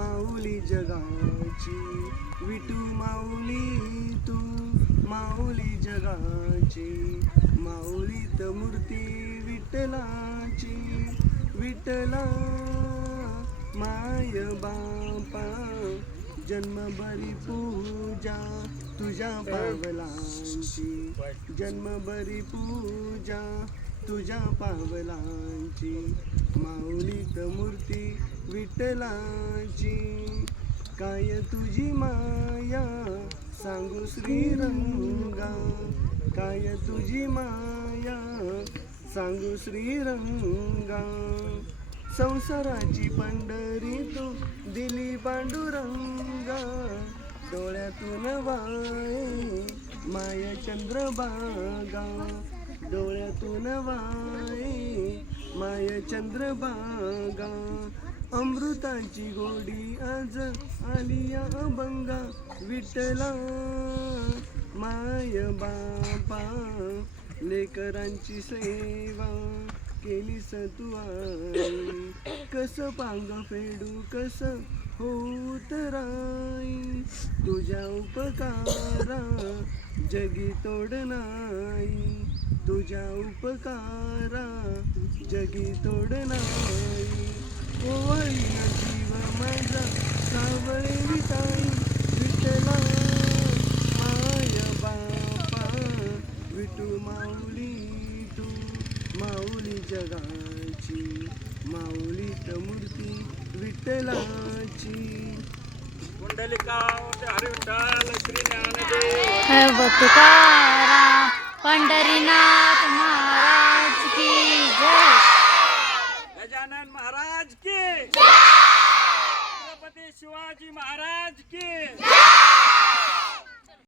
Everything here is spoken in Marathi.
माऊली जगाची, विठू माऊली तू माऊली जगाची, माऊलीत मूर्ती विठ्ठलाची, विठ्ठला माय बापा जन्मभरी पूजा तुझ्या पावलांची, जन्मभरी पूजा तुझ्या पावलांची, माऊलीत मूर्ती विठ्ठलाची, काय तुझी माया सांगू श्रीरंगा, काय तुझी माया सांगू श्रीरंगा, संसाराची पंढरी तू दिली पांडुरंगा, डोळ्यातून वाय माय चंद्रभागा, डोळ्यातून वाय माय चंद्रभागा, अमृताची गोडी आज आलिया अभंगा, विठ्ठला माय बापा लेकरांची सेवा केलीस तू आई, कस पांग फेडू कस होत राई, तुझ्या उपकारा जगी तोड नाही, तुझ्या उपकारा जगी तोड नाही, ओवाळीना जीव माझा सावळे विटाई, विठ्ठला माय बापा विठू माऊली तू माऊली जगाची, माऊलीत मूर्ती विठ्ठलाची. कुंडलिका हरी विठ्ठल श्री ज्ञानदेव तुकाराम पंढरीनाथ महाराज की जय. गजानन महाराज की, छत्रपती शिवाजी महाराज की.